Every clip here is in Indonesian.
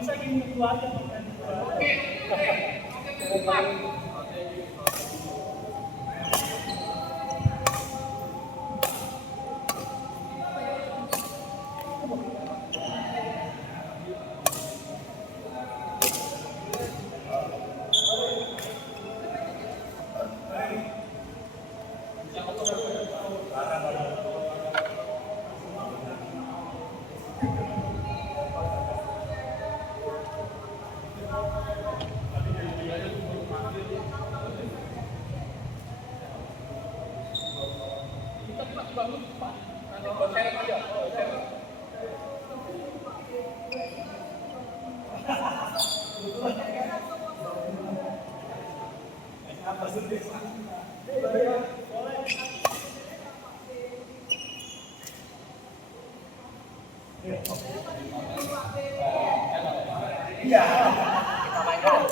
bisa gini itu aja. Iya, kita mainkan.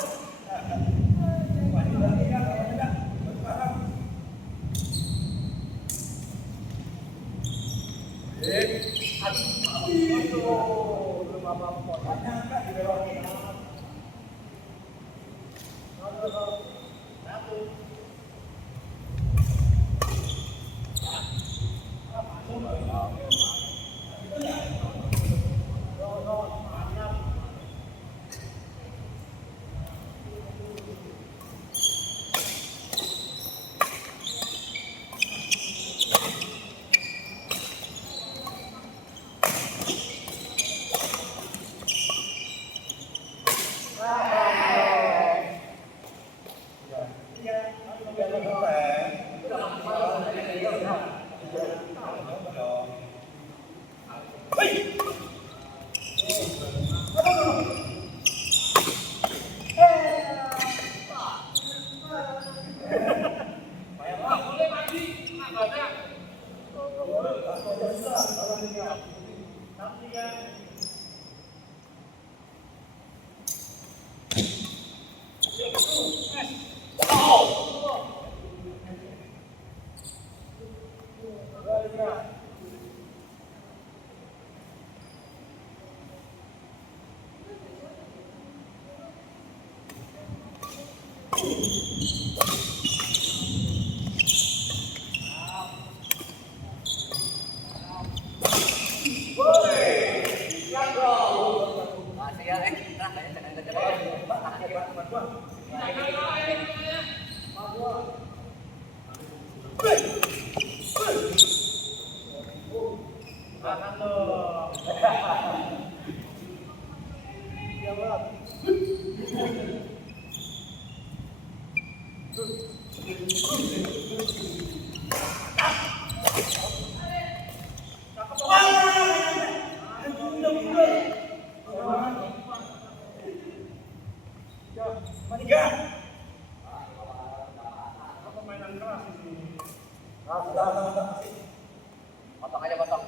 Potong aja, potong.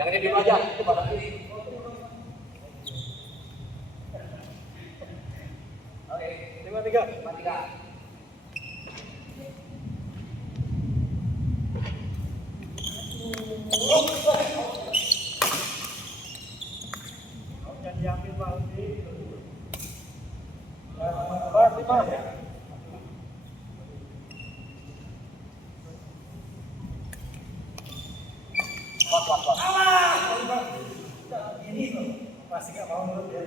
Yang ini dulu aja, itu pada sini. Oke, 53. Jangan diambil Valdi. Ya. Ini pasti nggak mau menurut dia.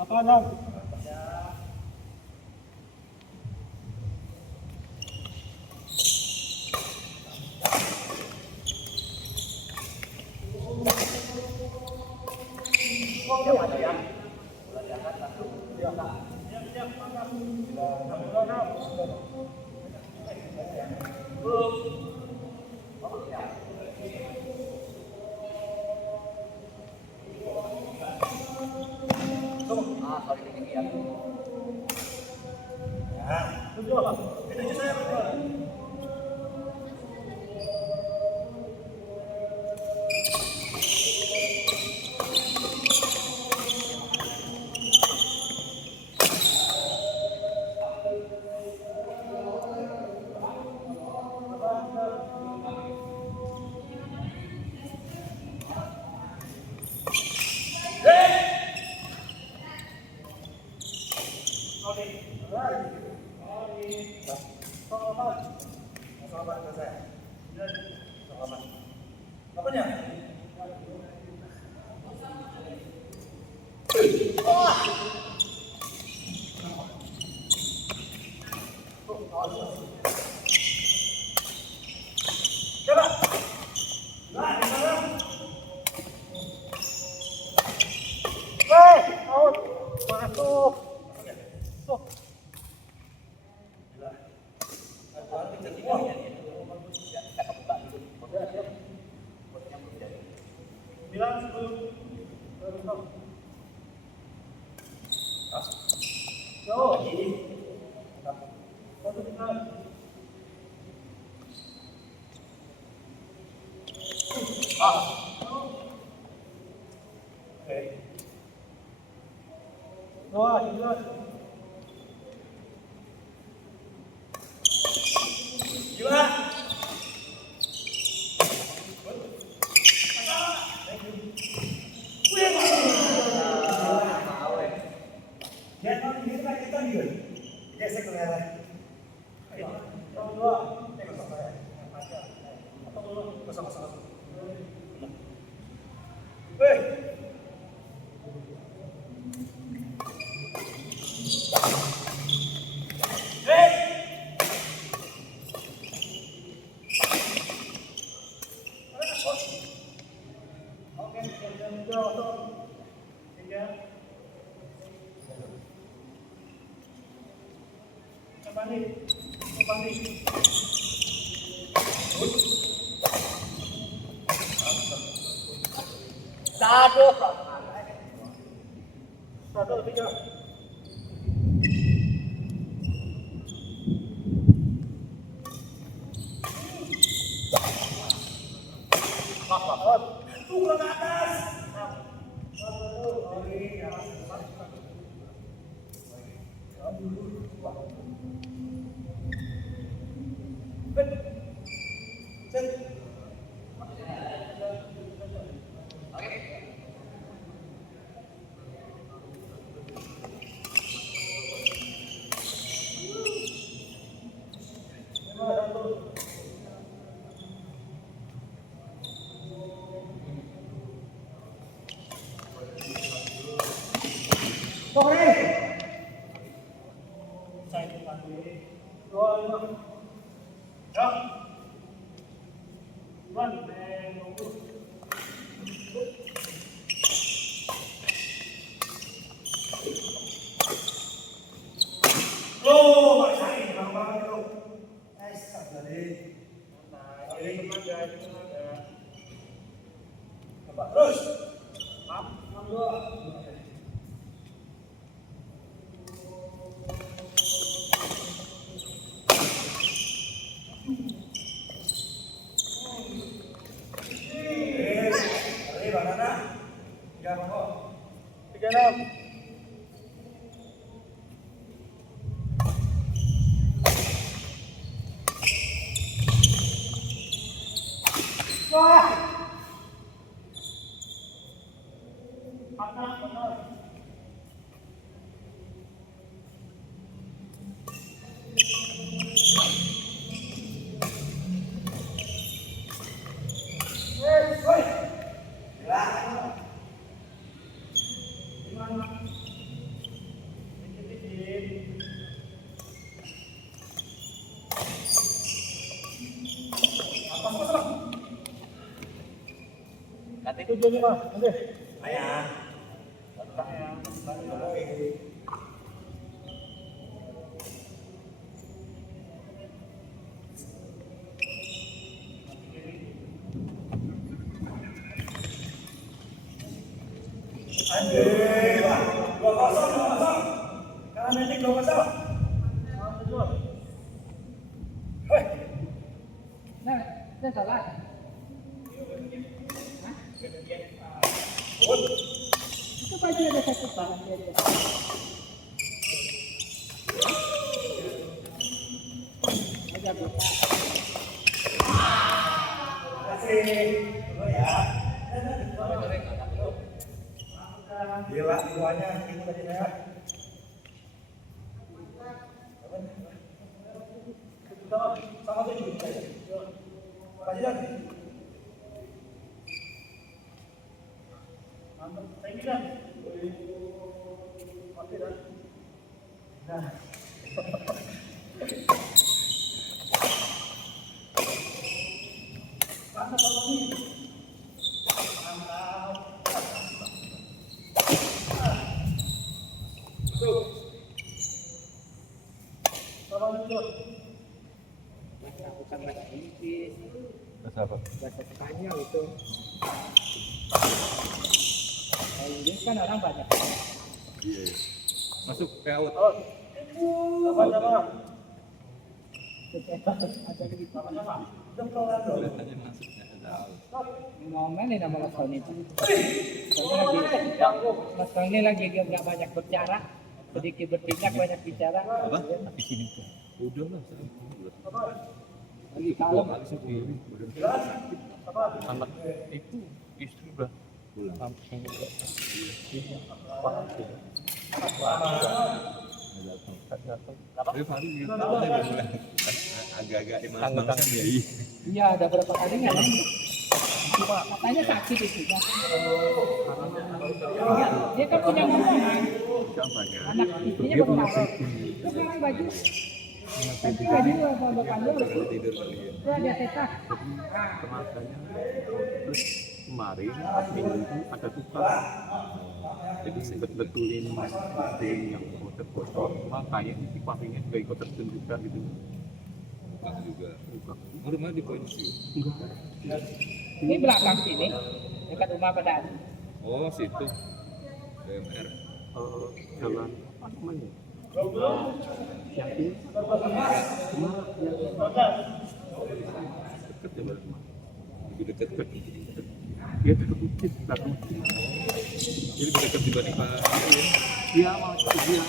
Apa dong? dalam. Wah. Patah, patah. Woi. Kata itu jadi mah, oke. Ayah. Anjir, 2-0, 2-0. Kalah metik 2-0. Hei. Nah, salah. Itu baju ada satu tangan dia. Aja buka. Kasih. Oh ya. Gila, duanya ini tadi ya. Sama tuh juga. Kasih lagi. Mantap, saya ini kan. Oke dah. Nah. Mantap banget nih. Mantap. Tuh. Sama itu. Bukan bahasa Inggris. Bahasa apa? Bahasa Spanyol itu. Kalau Inggris kan orang banyak. Iya. Masuk ke out. Oh. Sama-sama. Ada di Sama-sama. Udah kelar dong. Kelihatannya masuknya ada out. ngomelin sama Mas Tony itu. Mas Tony lagi dia nggak banyak bicara, sedikit bertindak banyak bicara. Apa? Di sini tuh. Udah lah. Lagi Dua kalem. kali sendiri. Anak itu istri udah pulang. Langsung juga. Paham sih. Tapi Fahri gitu, agak-agak emas-emasan ya. Iya, ada berapa kali nggak? Katanya sakit istrinya. Dia kan punya ngomongan. Anak istrinya baru tahu. Terus pakai baju. Tapi baju sama panjang. Tidur kali ya. Itu ada tetak. Makanya terus kemarin pas minggu itu ada tukang. Jadi betulin yang kotor-kotor, makanya si pastinya juga ikut terjun juga gitu. Tukang juga. Rumah di polisi. Enggak. Ini belakang sini, dekat rumah Padang. Oh situ. BMR. Jalan apa namanya? Yang ini Dekat ya baru. Lebih dekat ke. dia terkejut belakang. Jadi lebih dekat dibanding Pak. Dia mau dia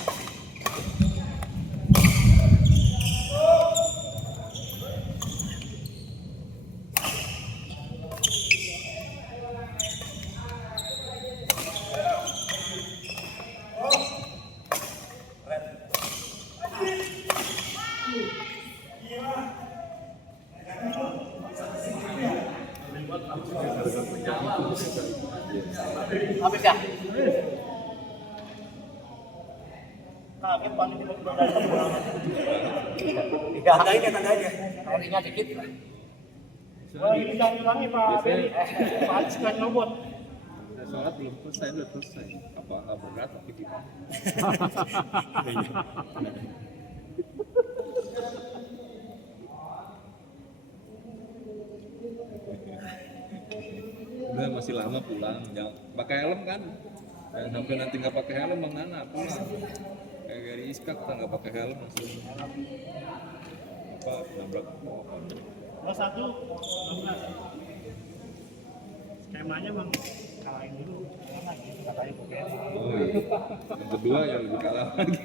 Habis ya? Kaget paling kita udah datang. Tandain ya, tandain ya. Kalorinya dikit. Wah, ini jangan ulangi Pak Beri. Pak Alex kan nyobot. Sholat belum selesai, udah selesai. Apa berat tapi kita. Udah masih lama pulang, jangan pakai helm kan? Jangan sampai nanti nggak pakai helm mengana pulang. Kayak dari Iskak kita nggak pakai helm langsung apa nabrak pohon. 21, 12. Skemanya memang kalahin dulu. Jangan gitu katanya Bu Ferry. Oh iya. Yang kedua yang lebih kalah lagi.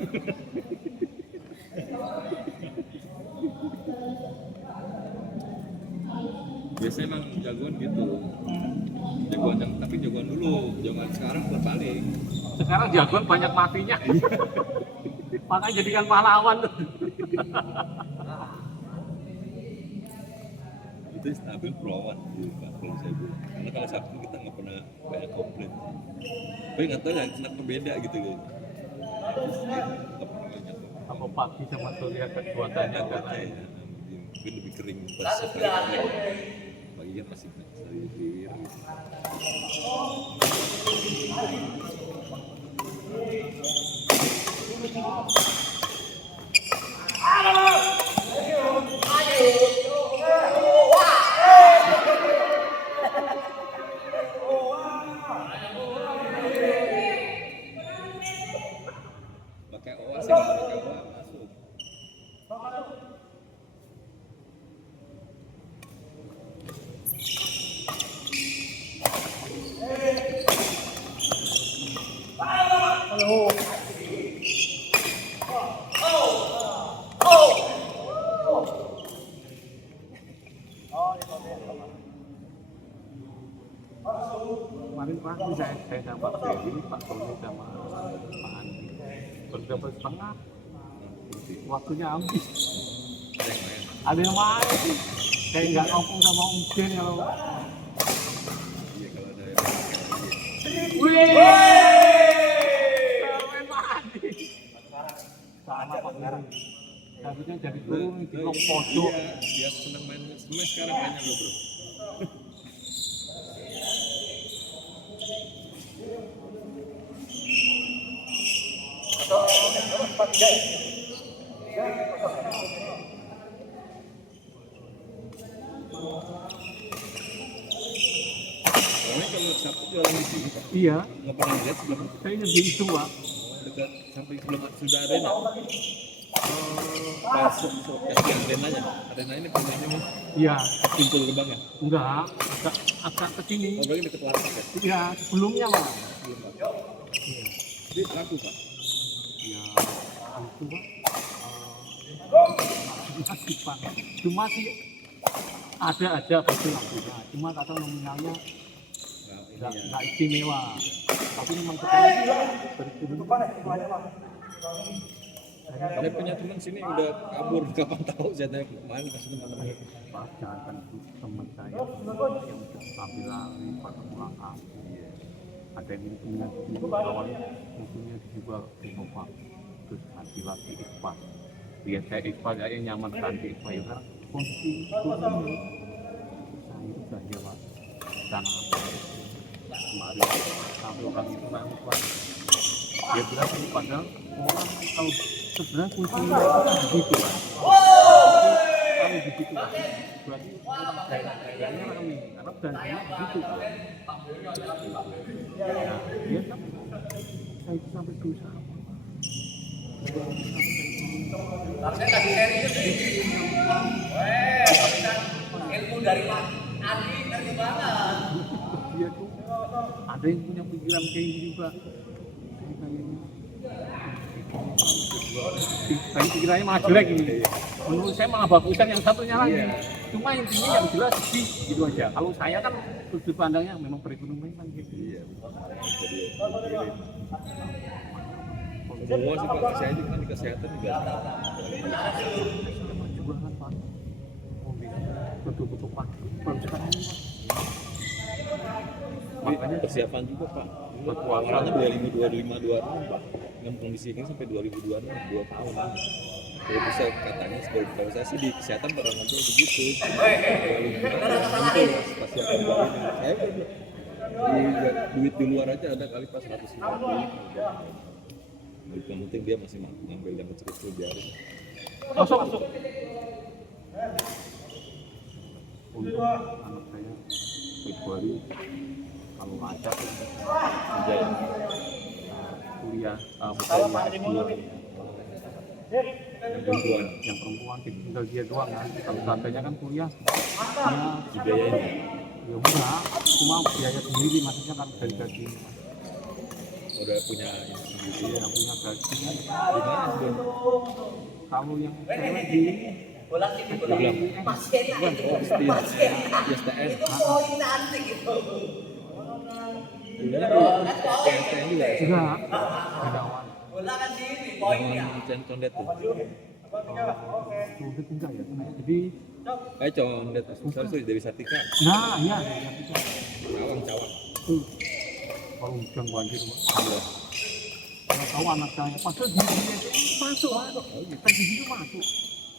Biasanya emang jagoan gitu. Jagoan yang tapi jagoan dulu, jagoan sekarang berbalik. Sekarang jagoan banyak matinya. Makanya jadikan pahlawan. Itu stabil perawan gitu Pak, kalau saya bilang. Karena kalau Sabtu kita nggak pernah banyak komplain. Tapi nggak tahu yang kenapa beda gitu loh. Terus dia nggak pernah banyak. Apa pagi sama sore kekuatannya agak Baca lain. ya, mungkin lebih kering pas sekali. Pagi kan masih lebih clear gitu. Pakai OA sih, nggak pakai OA masuk. Kemarin pagi saya sama Pak Ferry, Pak Tony sama Pak Andi. Berapa setengah waktunya habis. Ada yang main. Ada yang main sih. Kayak nggak ngomong sama Om Jen kalau Iya kalau ada yang main. wih, main Pak Andi. Sama Pak Ferry. Harusnya jadi turun di blok pojok. Iya, dia senang main. Sebenarnya sekarang mainnya lo bro. Soalnya kalau Sabtu jualan di sini Pak, Iya, nggak pernah lihat sebelum saya jadi itu Pak. dekat sampai sebelum sudah arena. Pas kasih arenanya, arena ini pemainnya nih Iya, pintu gerbangnya. enggak, agak ke sini. Oh berarti deket lapak ya? Iya, sebelumnya Pak. Belum Pak. Jadi laku Pak. Ya, itu Pak. Masih Pak. Cuma sih ada aja betul lakunya. Cuma kata nominalnya Nah, ini ya. nggak istimewa. Tapi memang ketemu berturut Saya punya teman sini udah kabur kapan tahu saya tanya kemarin kasih teman-teman. Pak, jangan teman saya yang sudah sambil lari pada pulang kampung. Ada yang punya di awal musuhnya juga Innova, terus ganti lagi Iqbal. Dia saya Iqbal kayaknya nyaman ganti Iqbal ya kan kondisi itu saya itu saja Pak. Dan kemarin sampai orang itu nangis Pak. Dia bilang ini padahal orang tahu sebenarnya kuncinya itu di situ Pak. Kalau di situ Pak, berarti orang daerah-daerahnya ramai karena belanjanya di situ Pak. Nah, dia kan saya itu sampai berusaha. Saya kasih serius nih. Ilmu dari Pak Andi dari mana? Dia tuh ada yang punya pikiran kayak gini Pak. Saya kayaknya tapi pikirannya malah jelek ini. Menurut saya malah bagusan yang satunya lagi. Cuma intinya yang jelas sih gitu aja. Kalau saya kan sudut pandangnya memang perekonomian kan gitu. Iya. Jadi semua sih Pak, saya juga kan di kesehatan juga. Perjuangan Pak. Betul-betul Pak. Baru sekarang ini Pak. Makanya persiapan juga Pak. Awalnya 2025-26 Pak. Dengan kondisi ini sampai 2026 2 tahun. Kalau bisa katanya kalau saya sih di kesehatan pernah ngobrol begitu. Tentu pasti akan balik. Saya kan duit di luar aja ada kali pas 150. Yang penting dia masih ngambil yang kecil-kecil biarin. Masuk. Untuk anak saya Februari kalau lancar sudah kuliah Yang perempuan yang perempuan tinggal dia doang kan. Kalau katanya kan kuliah dia dibiayain. Ya enggak, cuma biaya sendiri maksudnya kan dari gaji. Udah punya yang sendiri ya. Dia punya gaji. Di mana sih? Kalau yang cewek di Bola sini bola. Bilang. Masih enak itu. Masih enak. ISTN. Itu poin nanti gitu. Dulunya tuh PSTN juga ya? enggak Gunawan. Bola kan sini poinnya. Yang condet tuh. Sulit enggak ya? Jadi Condet. Sorry, Dewi Sartika. nah iya ya bisa. Cawang. Tuh kalau hujan banjir nggak tahu anak saya padahal dia masuk kan di situ masuk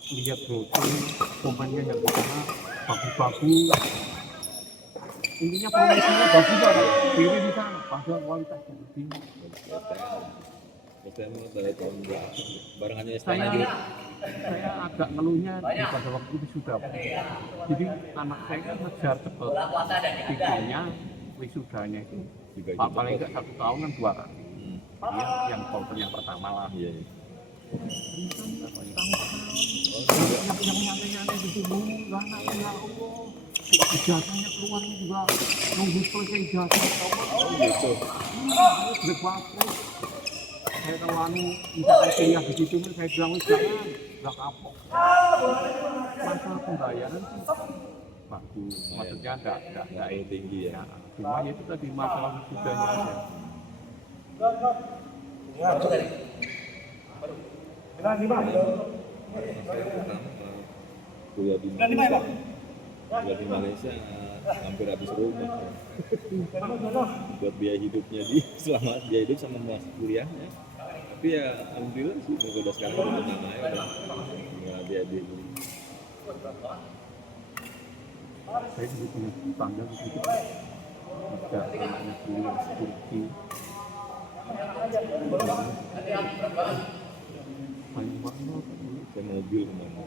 lihat brosur pemainnya yang di sana bagus-bagus intinya promosinya bagus ada pilih di sana padahal kualitasnya lebih STM dari tahun berapa? Barengannya STM saya juga. saya agak ngeluhnya pada waktu itu sudah jadi anak saya kan ngejar cepet Bola puasa dan pikirnya wisudanya itu Juga Pak paling enggak 1 tahun kan 2 kali dia yang golfer yang pertama lah Iya. yang nyantai-nyantai gitu bu lah ya Allah ijazahnya keluarnya juga nunggu selesai ijazah Oh gitu. udah bagus saya tahu anu misalkan kuliah begitu saya bilang jangan nggak kapok masalah pembayaran sih bagus maksudnya nggak Tinggi ya. cuma ya itu tadi masalah wisudanya aja Saya pertama kuliah di Malaysia. Kuliah di Malaysia hampir habis rumah. Buat biaya hidupnya selama biaya hidup sama masuk kuliahnya. Tapi ya alhamdulillah sih udah sekarang udah tenang aja udah tinggal dia saya juga punya tetangga begitu bisa anaknya kuliah di Turki banyak banget saya mobil kemana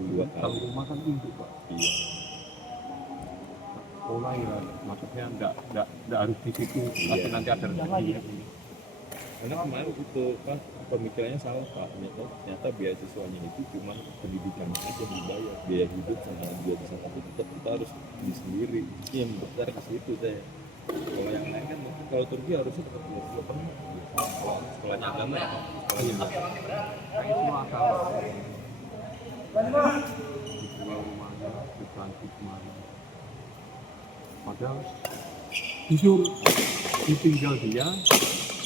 dulu 2 kalau kali. rumah kan induk pak Iya. sekolah ya maksudnya nggak harus di situ tapi Iya. nanti ada rezeki Karena kemarin itu kan pemikirannya salah Pak. Ternyata beasiswanya itu cuma pendidikan aja dibayar, biaya hidup sama biaya bisa tapi tetap kita harus beli sendiri. Itu yang besar ke situ saya. Kalau yang lain kan mungkin kalau Turki harusnya tetap penuh. Kalau sekolahnya agama, sekolahnya agama. kayak semua akal di pulau mana di Prancis mana padahal jujur ditinggal dia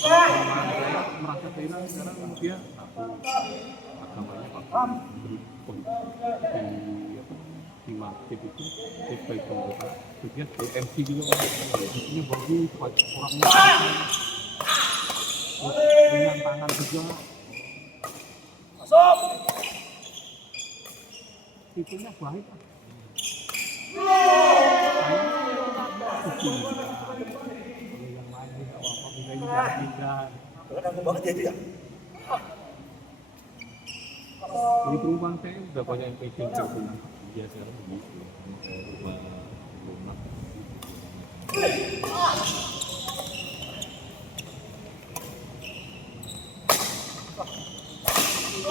orang saya merasa kehilangan sekarang dia aku agamanya pak di masjid itu dia sebagai penggota dia MC juga ini bagus orangnya ringan tangan juga itunya baik lah. Yang lain tidak apa-apa bisa pindah. Bola ganggu banget ya itu ya. Di perumahan saya udah banyak yang pegang gitu. Iya sekarang begitu. Kayak rumah.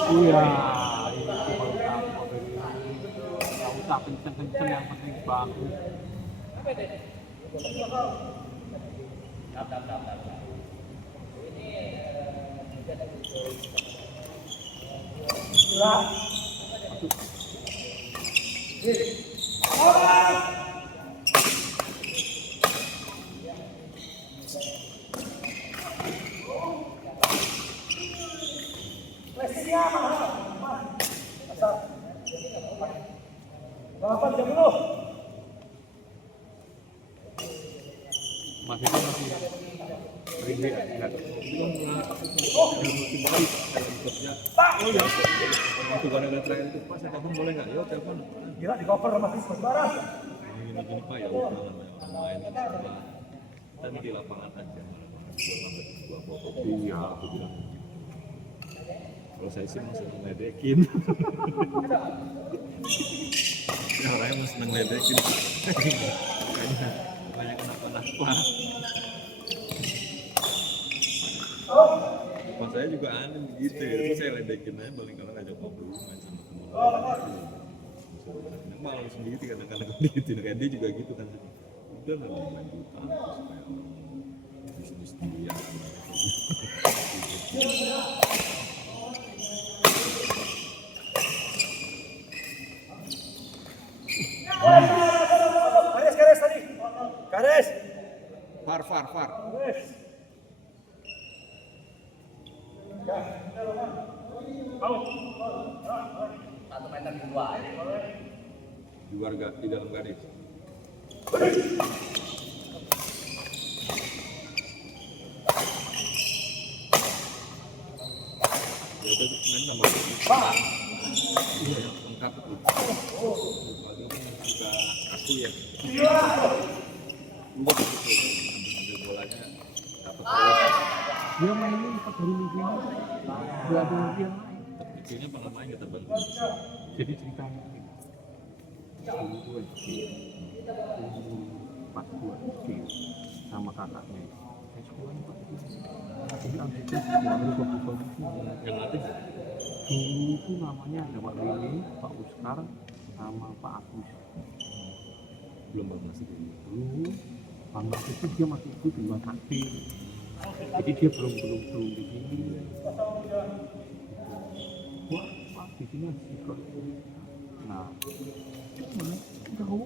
Iya, itu kalau nggak usah kenceng-kenceng yang penting bagus. Masih rindu ya, nggak Udah musim balik kayak di klubnya. Oh ya. Waktu pada terakhir itu Pak saya telepon boleh nggak? Yo telepon. Gila di cover sama si sembarang. Gini Pak ya udah namanya orang main sama dan di lapangan aja. Gua foto iya. aku bilang. Kalau saya sih masih ngeledekin. Ya orangnya masih ngeledekin. Kayaknya banyak kenapa-napa. Mas saya juga aneh begitu ya, terus saya ledekin aja paling kalau ngajak ngobrol main sama teman. Yang malu sendiri kadang-kadang gitu, kayak dia juga gitu kan. udah lah lanjutan supaya bisnis dia. Garis tadi. Garis. Far. Satu meter di luar. Di luar di dalam garis. Ya udah main sama iya lengkap tuh. Kalau juga aku ya luar gitu ambil bolanya dapat terus Dia mainnya empat hari minggu ini, gak ada lagi yang lain. kecilnya pengalaman kita bantu Jadi ceritanya gitu. Dulu gue kecil, pas gue kecil sama kakaknya. Saya sekolahnya Pak. Jadi abis itu berubah-ubah gitu. yang latih Dulu itu namanya ada Pak Lili, Pak Uskar, sama Pak Agus. belum pernah sih Dulu Bang Agus itu dia masih ikut di luar takdir. Jadi dia belum di sini. Wah, Pak di sini ada ikut. Nah, cuma tahu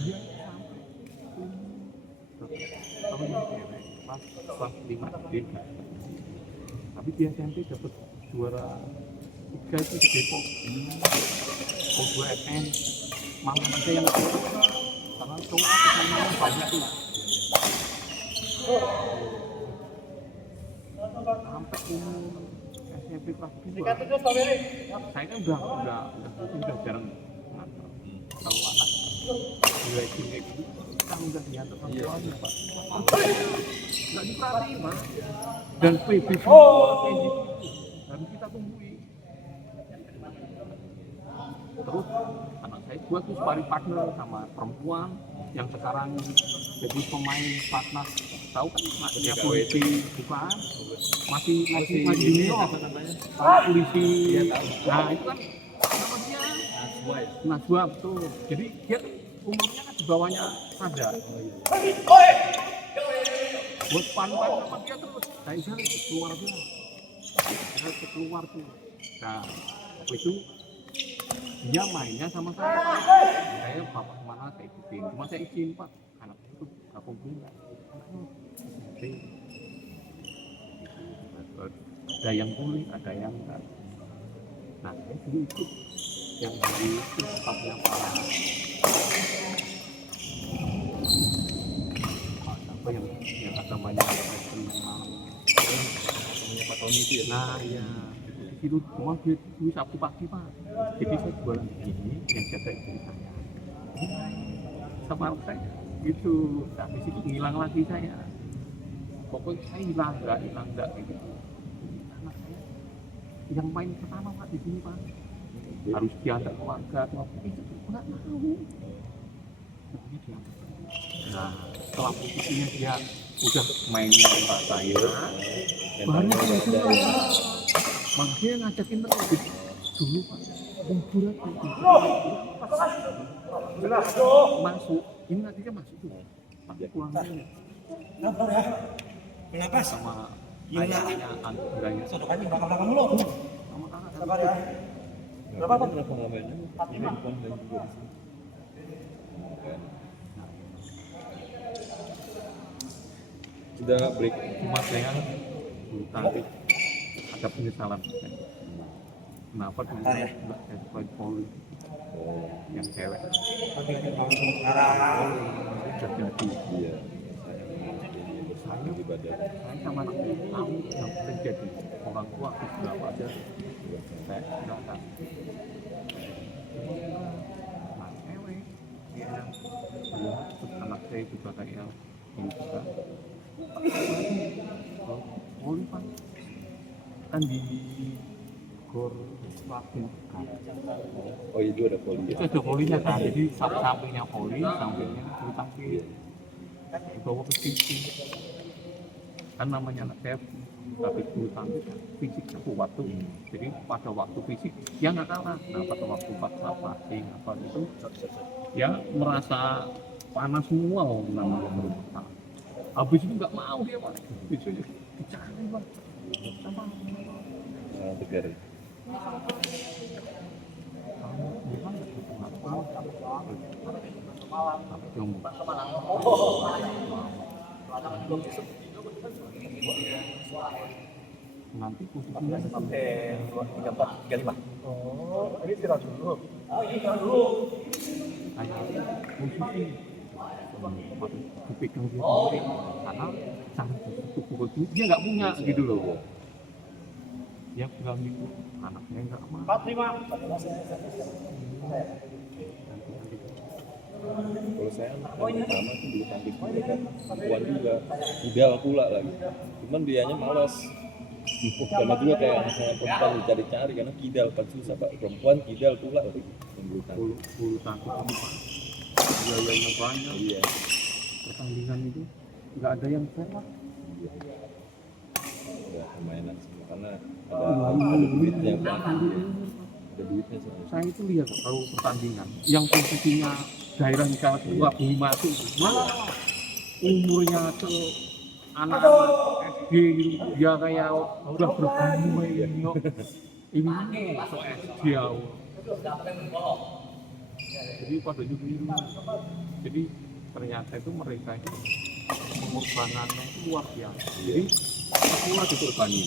dia sampai apa yang cewek pas 5 SD. Tapi dia SMP dapat juara 3 itu di Depok. O2 FN malah ada yang karena cowok kesannya banyak tuh sampai umur SMP kelas 2 saya kan udah mungkin udah jarang ngantar kalau anak dua SD kayak gitu kan udah diantar sama tuanya Pak nggak diperhatiin Pak dan PB semua kayak gitu dan kita tungguin terus anak saya gua tuh sparring partner sama perempuan yang sekarang jadi pemain platnas tahu kan maknya polisi bukan masih junior sama polisi nah itu kan nama dia Najwa betul jadi dia umurnya kan di bawahnya Rada buat sparring sama dia terus saya keluar tuh nah itu dia mainnya sama saya bapak kemana saya ikutin cuma saya izin Pak anak itu gak kumpulin ada yang boleh ada yang enggak nah saya dulu ikut yang di itu tempatnya parah apa yang agamanya yang malam namanya Pak Tony itu ya nah ya itu cuma duit Sabtu pagi Pak jadi saya jualan begini yang jaga istri saya sama saya gitu habis itu ngilang lagi saya pokoknya saya hilang enggak gitu anak saya yang main pertama Pak di sini Pak harus diantar keluarga atau apa itu nggak tahu tapi diantar nah setelah posisinya dia udah mainnya Pak saya baru dia makanya ngajakin terus dulu Pak liburan masuk ini nanti kan masuk tuh tapi pulangnya Kenapa? sama ayahnya angguranya Sodokannya belakang dulu. sama kakak Sabar ya. Kenapa Pak? kenapa nggak main ini bukan main juga di sini sudah break cuma saya tadi ada penyesalan kenapa dulu nggak saya sebagai poli yang cewek jadi iya saya di badan saya sama anak tahu yang terjadi orang tua itu berapa aja saya nggak tahu nah cewek yang anak saya juga kayak ini juga poli Pak kan di gor Wagen oh itu ada poli itu ada polinya kan jadi sampingnya poli sampingnya bulu tangkis dibawa ke situ kan namanya anak saya tapi bulu tangkis kan fisiknya kuat tuh, jadi pada waktu fisik dia nggak kalah. Nah pada waktu paksa passing apa itu ya merasa panas semua namanya berusaha. Habis itu nggak mau dia Pak, besoknya dicari Pak sama tegar. nanti posisinya Sampai 34, 35. Oh, ini istirahat dulu. Oh, ini istirahat dulu. kayak posisi dipegang dia sendiri karena cara pukul itu dia nggak punya gitu loh. Dia bilang gitu, anaknya nggak mau. 45. Kalau saya anak yang pertama tuh bulu tangkis juga kan, perempuan juga, ideal pula lagi. Cuman dianya malas. Sama juga kayak anak perempuan dicari-cari karena kidal kan susah Pak. Perempuan kidal pula lagi. Bulu tangkis. Bulu tangkis itu Pak, biayanya banyak. Iya. Pertandingan itu nggak ada yang fair Pak. Udah permainan semua karena ada duitnya Pak. Ada duitnya soalnya. Saya itu lihat kalau pertandingan yang posisinya daerah misalnya dua lima itu malah umurnya ke anak-anak SD gitu dia kayak udah berumur ini masuk SD awal. Jadi pada juga itu jadi ternyata itu mereka itu pengorbanannya itu luar biasa. Jadi semua dikorbanin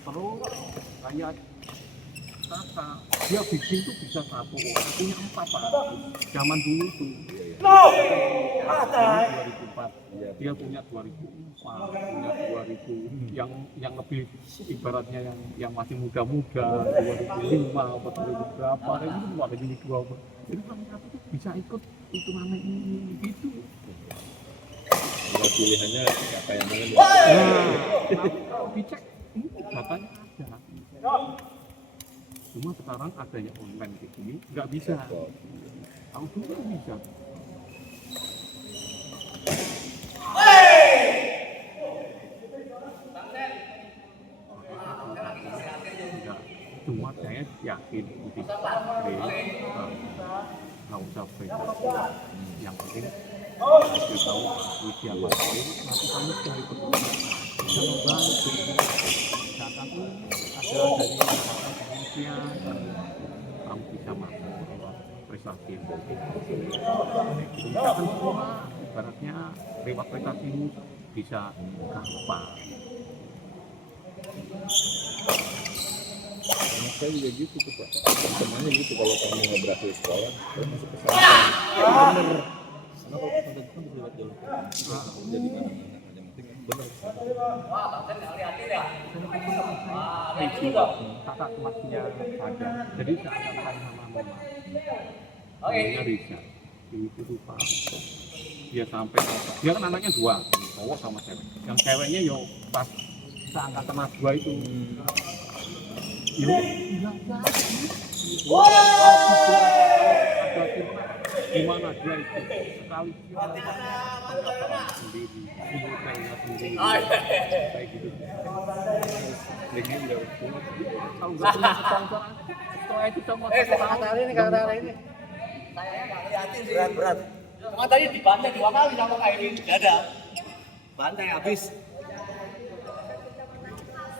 terus kayak kakak dia bikin tuh bisa satu orang punya 4 Pak zaman dulu tuh. Ini 2004 dia punya 2004 punya 2000 yang lebih ibaratnya yang masih muda-muda 2005 atau 2000 berapa itu ada jadi 2 jadi satu tuh bisa ikut itu namanya ini gitu. Kalau pilihannya siapa yang mana? Kalau dicek ini datanya ada. Cuma sekarang adanya online kayak gini nggak bisa. Tahu dulu bisa. Cuma saya yakin di nggak usah beda. Yang penting kasih tahu usia baru nanti kamu cari petunjuk bisa membantu. Misalkan ada dari kementerian kamu bisa masuk prestasi misalkan semua ibaratnya lewat prestasimu bisa gampang. Anak saya juga gitu tuh Pak. Temannya gitu kalau kamu nggak berhasil sekolah, terus masuk ke sana. Bener. Karena kalau kita kan bisa lihat jalur jadi mana-mana. Yang penting bener. Kakak masnya ada, jadi seakan-akan sama mama. Namanya Risa, itu tuh Pak. Dia sampai, dia kan anaknya 2, cowok sama cewek. Yang ceweknya yo pas seangkatan mas 2 itu. Yo, nggak jadi. Ada firman, gimana dia itu sekali sendiri, sendiri, kayak gitu. Linknya udah punya, kalau nggak punya sponsor, setelah itu sama Kata ini. Sayangnya nggak ngeliatin sih. Berat. Cuma tadi dibantai 2 kali sama kayak ini. Nggak ada. Bantai habis.